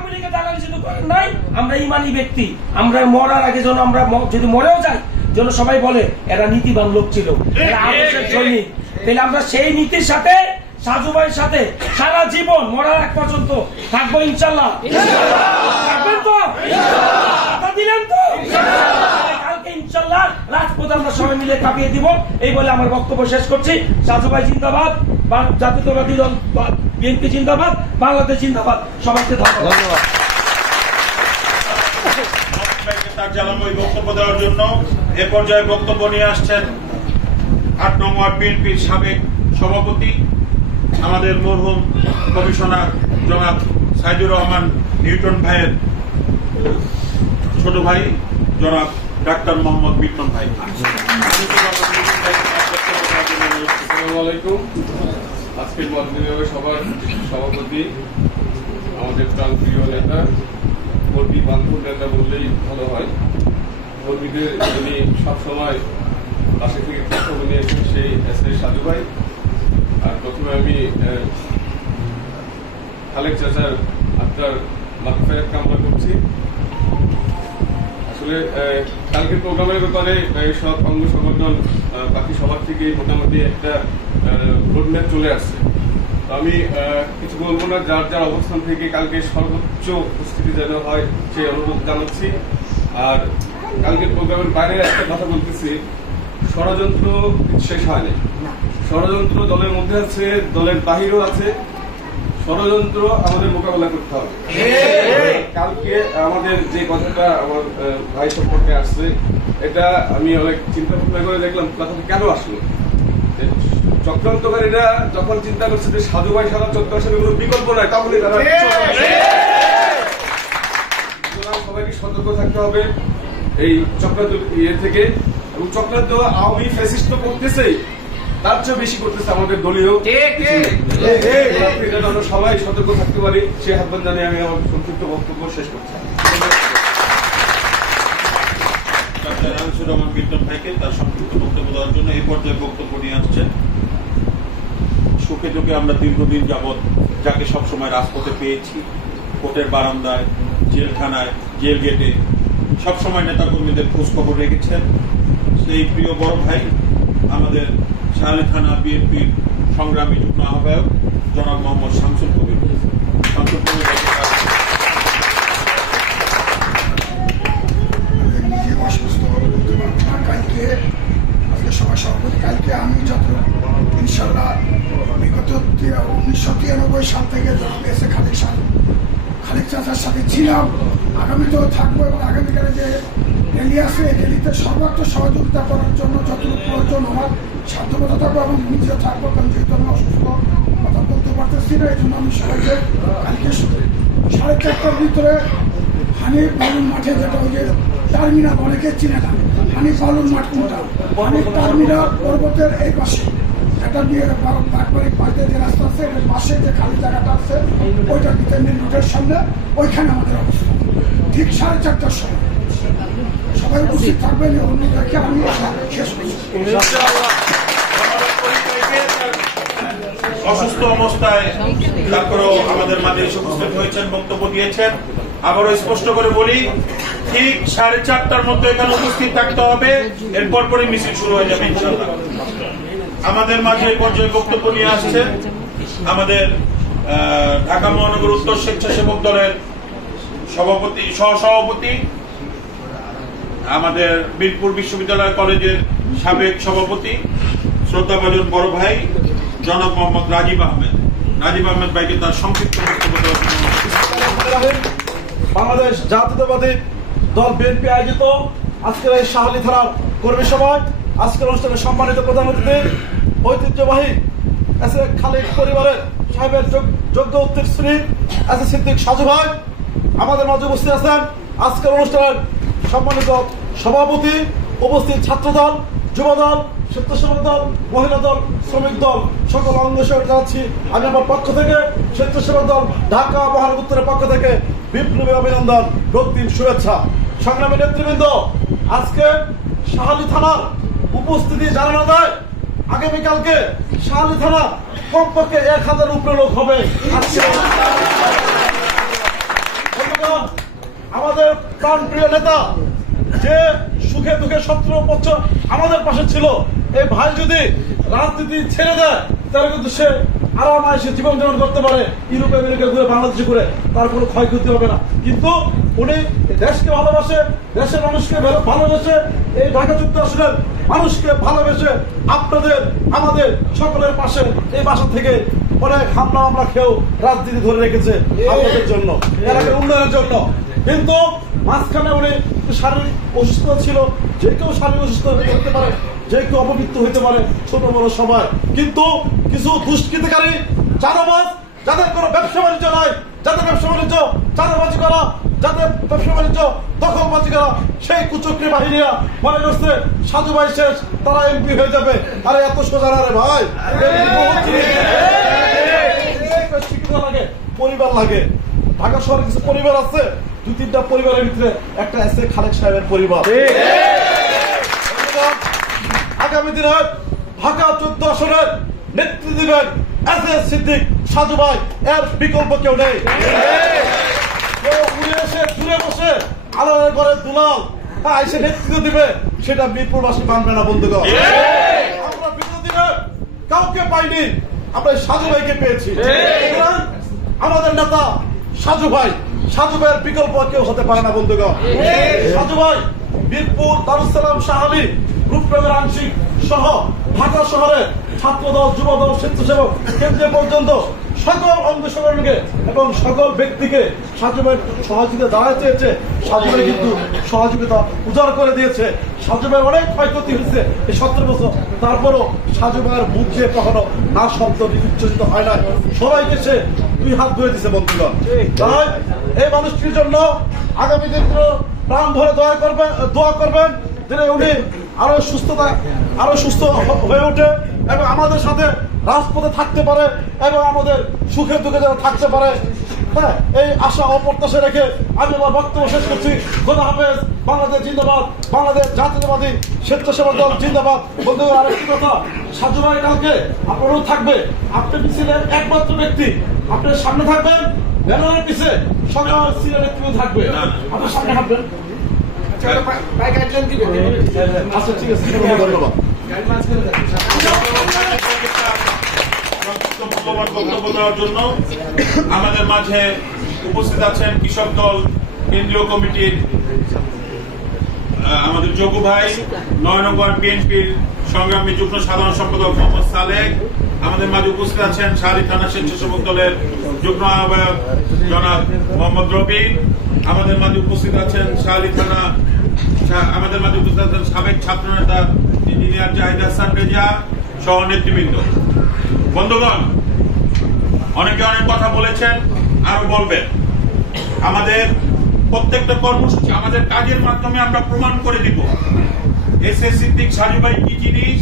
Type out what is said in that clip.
আওয়ামী লীগের দালালি শুধু করেন নাই, আমরা ইমানি ব্যক্তি, আমরা মরার আগে যেন আমরা যদি মরেও যাই যেন সবাই বলে এরা নীতিবান লোক ছিল, এরা আদর্শের সৈনিক। তাহলে আমরা সেই নীতির সাথে সাজু ভাইয়ের সাথে সারা জীবন মরার এক পর্যন্ত থাকবো ইনশাল্লাহ। থাকবেন তো? দিলেন তো? কালকে ইনশাল্লাহ রাজপথে আমরা সবাই মিলে কাঁপিয়ে দিব। এই বলে আমার বক্তব্য শেষ করছি। সাজু ভাই জিন্দাবাদ, জাতীয়তাবাদী দল বিএনপি জিন্দাবাদ, বাংলাদেশ জিন্দাবাদ। সবাইকে ধন্যবাদ। তার জ্বালাময় বক্তব্য দেওয়ার জন্য এ পর্যায়ে বক্তব্য নিয়ে আসছেন ৮ নং ওয়ার্ড বিএনপির সাবেক সভাপতি, আমাদের মরহুম কমিশনার জনাব সাইদুর রহমান নিউটন ভাইয়ের ছোট ভাই জনাব ডাক্তার মোহাম্মদ মিটন ভাই। আসসালামু আলাইকুম। আজকের মতবিনিময় সভার সভাপতি আমাদের প্রাণপ্রিয় নেতা, কর্মী বান্ধব নেতা বললেই ভালো হয়। কর্মীদের যিনি সবসময় পাশে থেকে খবর নিয়েছেন সেই এস.এ. সাজু ভাই। আর প্রথমে আমি খালেক চাচার আত্মার মাগফিরাত কামনা করছি। আসলে কালকের প্রোগ্রামের ব্যাপারে সব অঙ্গ সংগঠন বাকি সবার থেকে মোটামুটি একটা রোডম্যাপ চলে আসছে। আমি কিছু বলবো না, যার যার অবস্থান থেকে কালকে সর্বোচ্চ উপস্থিতি যেন হয় সেই অনুরোধ জানাচ্ছি। আর কালকের প্রোগ্রামের বাইরে একটা কথা বলতেছি, ষড়যন্ত্র শেষ হয়নি। ষড়যন্ত্র দলের মধ্যে আছে, দলের বাহিরেও আছে। ষড়যন্ত্র আমাদের মোকাবেলা করতে হবে। কালকে আমাদের যে কথাটা আমার ভাই সম্পর্কে আসছে, এটা আমি অনেক চিন্তা ভাবনা করে দেখলাম কথাটা কেন আসলো। চক্রান্তকারীরা যখন চিন্তা করছে যে সাধু ভাই সারা চক্রান্ত কোনো বিকল্প নাই, তখনই তারা সবাইকে সতর্ক থাকতে হবে এই চক্রান্ত থেকে। এবং চক্রান্ত আওয়ামী ফ্যাসিস্ট করতেছে, তার চেয়ে বেশি করতেছে আমাদের দলীয়। সবাই সতর্ক থাকতে পারি সে আহ্বান জানিয়ে আমি আমার সংক্ষিপ্ত বক্তব্য শেষ করছি। রহমান মিটন ভাইকে তার সংক্ষিপ্ত বক্তব্য দেওয়ার জন্য এই পর্যায়ে বক্তব্য নিয়ে আসছেন। সুখে দুঃখে আমরা দীর্ঘদিন যাবৎ যাকে সবসময় রাজপথে পেয়েছি, কোর্টের বারান্দায়, জেলখানায়, জেল গেটে সবসময় নেতাকর্মীদের খোঁজ খবর রেখেছেন, সেই প্রিয় বড় ভাই আমাদের শাহালি থানা বিএনপির সংগ্রামী যুগ্ম আহ্বায়ক জনাব মোহাম্মদ শামসুল কবির। কালকে আমি যত ইনশাল্লাহ বিগত 1993 সাল থেকে এসে খালেক চাচার সাথে ছিলাম, আগামীতেও থাকবো এবং আগামীকালে যে র্যালি আছে র্যালিতে সর্বাত্মক সহযোগিতা করার জন্য যতটুকু প্রয়োজন আমার সাধ্যমতো থাকবো এবং নিজেও থাকবো। কারণ যেহেতু আমি অসুস্থ, কথা বলতে পারতেছি না, এই জন্য আমি সবাইকে কালকে 4:30টার ভিতরে হানি বালুর মাঠে, যেটা ওই যে টার্মিনাল অনেকে চিনে না, হানি বালুর মাঠ কোনটা, হানি টার্মিনাল পর্বতের এই পাশে একটা দিয়ে বাগবাড়ির পাশে যে রাস্তা আছে এটার পাশে যে খালি জায়গাটা আছে ওইটার ভিতরে মেন রোডের সামনে, ওইখানে আমাদের অবস্থান ঠিক 4:30টার সময়। সবাই উপস্থিত থাকবেন, অন্য দেখে আমি শেষ করছি। অসুস্থ অবস্থায় তারপরেও আমাদের মাঝে এসে উপস্থিত হয়েছেন, বক্তব্য দিয়েছেন। আবারও স্পষ্ট করে বলি, ঠিক 4:30টার মধ্যে এখানে উপস্থিত থাকতে হবে, এরপর পরে মিছিল শুরু হয়ে যাবে ইনশাআল্লাহ। আমাদের মাঝে পর্যায়ে বক্তব্য নিয়ে আসছেন আমাদের ঢাকা মহানগর উত্তর স্বেচ্ছাসেবক দলের সভাপতি, সহসভাপতি, আমাদের বীরপুর বিশ্ববিদ্যালয় কলেজের সাবেক সভাপতি, শ্রদ্ধাভাজন বড় ভাই জনাব মোহাম্মদ রাজীব আহমেদ। রাজীব আহমেদ ভাইকে তার সংক্ষিপ্ত বক্তব্য দেওয়ার জন্য। বাংলাদেশ জাতীয়তাবাদী দল বিএনপি আয়োজিত আজকের এই শাহালি থানার কর্মী সভায় আজকের অনুষ্ঠানে সম্মানিত প্রধান অতিথি ঐতিহ্যবাহী এস.এ. খালেক পরিবারের সাহেবের যোগ্য উত্তরসূরি এস.এ. সিদ্দিক সাজু ভাই আমাদের মাঝে উপস্থিত আছেন। আজকের অনুষ্ঠানের সম্মানিত সভাপতি, উপস্থিত ছাত্রদল, যুবদল, স্বেচ্ছাসেবক দল, মহিলা দল, শ্রমিক দল সকল অঙ্গ জানাচ্ছি আমি আমার পক্ষ থেকে, স্বেচ্ছাসেবক দল ঢাকা মহানগর উত্তরের পক্ষ থেকে বিপ্লবী অভিনন্দন, রক্তিম শুভেচ্ছা। সংগ্রামী নেতৃবৃন্দ, আজকে শাহালি থানার উপস্থিতি জানানো যায়, আগামীকালকে শাহালি থানা কমপক্ষে 1000 উপরে লোক হবে। প্রাণপ্রিয় নেতা, যে সুখে দুঃখে 17 বছর আমাদের পাশে ছিল, এই ভাই যদি রাজনীতি ছেড়ে দেয় তাহলে কিন্তু সে আরামে এসে জীবন যাপন করতে পারে, ইউরোপ আমেরিকা ঘুরে বাংলাদেশে ঘুরে, তার কোনো ক্ষয়ক্ষতি হবে না। কিন্তু উনি দেশকে ভালোবাসে, দেশের মানুষকে ভালোবেসে, এই ঢাকা যুক্ত আসনের মানুষকে ভালোবেসে আপনাদের আমাদের সকলের পাশে এই বাসা থেকে অনেক হামলা মামলা খেয়েও রাজনীতি ধরে রেখেছে আপনাদের জন্য, এলাকার উন্নয়নের জন্য। কিন্তু মাঝখানে উনি শারীরিক অসুস্থ ছিল, যে কেউ শারীরিক অসুস্থ হতে পারে, যে কেউ অপমৃত্যু হতে পারে, ছোট বড় সবাই। কিন্তু কিছু দুষ্কৃতিকারী চাঁদাবাজ, যাদের কোনো ব্যবসা বাণিজ্য নাই, যাদের ব্যবসা বাণিজ্য চাঁদাবাজি করা, যাদের ব্যবসা বাণিজ্য দখলবাজি করা, সেই কুচক্রী বাহিনীরা মনে করছে সাজু ভাই শেষ, তারা এমপি হয়ে যাবে। আরে এত সোজা না রে ভাই, লাগে পরিবার লাগে। ঢাকা শহরে কিছু পরিবার আছে, 2-3টা পরিবারের ভিতরে একটা আছে খালেক সাহেবের পরিবার। আগামী দিনে ঢাকা 14 আসনের নেতৃত্ব দিবেন এস সিদ্দিক সাজু ভাই, এর বিকল্প কেউ নেই। উড়ে এসে দূরে বসে আলাদা করে দুলাল এসে নেতৃত্ব দিবে, সেটা মিরপুরবাসী মানবে না বন্ধুগণ। আমরা বিগত দিনে কাউকে পাইনি, আমরা সাজু ভাইকে পেয়েছি। আমাদের নেতা সাজু ভাই, সাজু ভাইয়ের বিকল্প কেউ হতে পারে না বন্ধুগণ। সাজু ভাই মিরপুর, দারুসালাম, শাহালি, রূপনগর আংশিক সহ ঢাকা শহরে ছাত্রদল, যুবদল, স্বেচ্ছাসেবক কেন্দ্রে পর্যন্ত সকল অঙ্গ সংগঠনকে এবং সকল ব্যক্তিকে সাজু ভাইয়ের সহযোগিতা দাঁড়ায় চেয়েছে। সাজু ভাই কিন্তু সহযোগিতা উজাড় করে দিয়েছে। সাজু ভাইয়ের অনেক ক্ষয়ক্ষতি হয়েছে এই 17 বছর, তারপরও সাজু ভাইয়ের মুখ দিয়ে কখনো না শব্দ উচ্চারিত হয় না। সবাইকে সে 2 হাত ধরে দিচ্ছে বন্ধুগণ। তাই এই মানুষটির জন্য আগামী দিনগুলো প্রাণ ভরে দোয়া করবেন যেন উনি আরো সুস্থ হয়ে ওঠে এবং আমাদের সাথে রাজপথে থাকতে পারে এবং আমাদের সুখে দুঃখে যেন থাকতে পারে। হ্যাঁ, এই আশা অপ্রত্যাশা রেখে আমি আমার বক্তব্য শেষ করছি। খোদা হাফেজ। বাংলাদেশ জিন্দাবাদ, বাংলাদেশ জাতীয়তাবাদী স্বেচ্ছাসেবক দল জিন্দাবাদ। বন্ধুরা, আরেকটি কথা, সাজু ভাই কালকে আপনারও থাকবে, আপনি মিছিলের একমাত্র ব্যক্তি, আপনার সামনে থাকবেন, ব্যানারের পিছে সকল সিলের নেতৃত্ব থাকবে, আপনার সামনে থাকবেন। আচ্ছা, ঠিক আছে, ধন্যবাদ। বক্তব্য দেওয়ার জন্য আমাদের মাঝে উপস্থিত আছেন কৃষক দল কেন্দ্রীয় কমিটির আমাদের যোগু ভাই, 9 নম্বর বিএনপির সংগ্রামী যুগ্ম সাধারণ সম্পাদক মোহাম্মদ সালেক। আমাদের মাঝে উপস্থিত আছেন শাহলী থানা স্বেচ্ছাসেবক দলের যুগ্ম আহ্বায়ক জনাব মোহাম্মদ রবি। আমাদের মাঝে উপস্থিত আছেন সাবেক ছাত্র নেতা ইঞ্জিনিয়ার জাহিদ হাসান রেজা সহ নেতৃবৃন্দ। বন্ধুগণ, অনেকে অনেক কথা বলেছেন, আরো বলবেন। আমাদের প্রত্যেকটা কর্মসূচি, আমাদের কাজের মাধ্যমে আমরা প্রমাণ করে দিব এস সিদ্দিক সাজু ভাই কি জিনিস,